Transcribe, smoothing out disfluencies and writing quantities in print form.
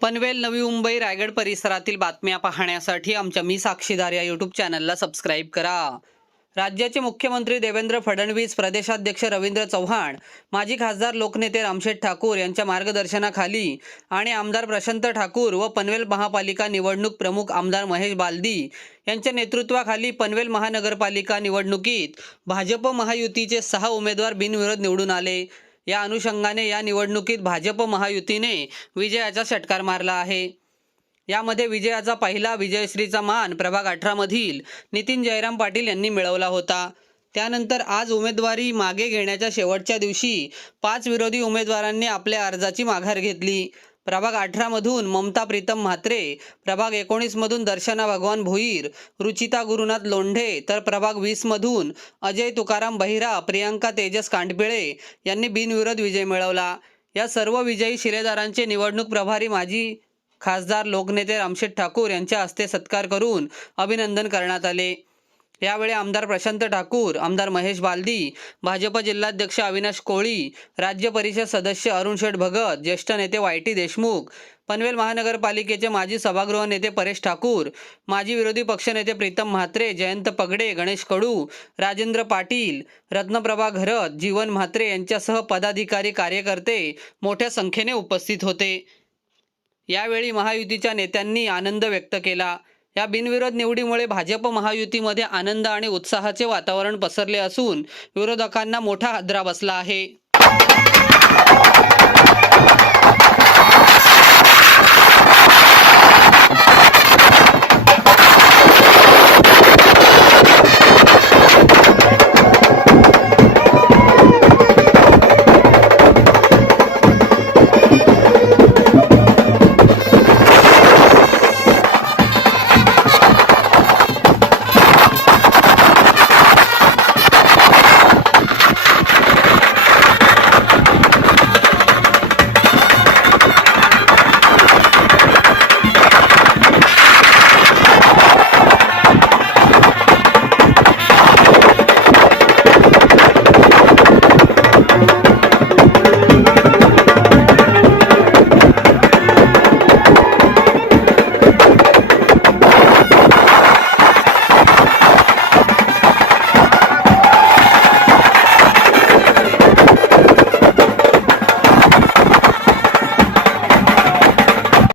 पनवेल, नवी मुंबई, रायगड परिसरातील बातम्या पाहण्यासाठी आमच्या मी साक्षीदार या यूट्यूब चॅनलला सबस्क्राईब करा। राज्याचे मुख्यमंत्री देवेंद्र फडणवीस, प्रदेशाध्यक्ष रवींद्र चव्हाण, माजी खासदार लोकनेते रामशेठ ठाकूर यांच्या मार्गदर्शनाखाली आणि आमदार प्रशांत ठाकूर व पनवेल महापालिका निवडणूक प्रमुख आमदार महेश बालदी यांच्या नेतृत्वाखाली पनवेल महानगरपालिका निवडणुकीत भाजप महायुतीचे 6 उमेदवार बिनविरोध निवडून आले। या अनुषंगाने या निवडणुकीत भाजप महायुतीने विजयाचा षटकार मारला आहे। यामध्ये विजयाचा पहिला विजयश्रीचा मान प्रभाग 18 मधील नितीन जयराम पाटील यांनी मिळवला होता। त्यानंतर आज उमेदवारी मागे घेण्याच्या शेवटच्या दिवशी 5 विरोधी उमेदवारांनी आपल्या अर्जाची माघार घेतली। प्रभाग 18 मधून ममता प्रीतम म्हात्रे, प्रभाग 19 मधून दर्शना भगवान भोईर, रुचिता गुरुनाथ लोंढे, तर प्रभाग 20 मधून अजय तुकाराम बहिरा, प्रियांका तेजस कांडपिळे यांनी बिनविरोध विजय मिळवला। या सर्व विजयी शिलेदारांचे निवडणूक प्रभारी माजी खासदार लोकनेते रामशेठ ठाकूर यांच्या हस्ते सत्कार करून अभिनंदन करण्यात आले। यावेळी आमदार प्रशांत ठाकूर, आमदार महेश बालदी, भाजप जिल्हाध्यक्ष अविनाश कोळी, राज्य परिषद सदस्य अरुण शेठ भगत, ज्येष्ठ नेते वाय.टी. देशमुख, पनवेल महानगरपालिकेचे माजी सभागृह नेते परेश ठाकूर, माजी विरोधी पक्षनेते प्रीतम म्हात्रे, जयंत पगडे, गणेश कडू, राजेंद्र पाटील, रत्नप्रभा घरत, जीवन म्हात्रे यांच्यासह पदाधिकारी, कार्यकर्ते मोठ्या संख्येने उपस्थित होते। यावेळी महायुतीच्या नेत्यांनी आनंद व्यक्त केला। या बिनविरोध निवडीमुळे भाजप महायुतीमध्ये आनंद आणि उत्साहाचे वातावरण पसरले असून विरोधकांना मोठा हादरा बसला आहे।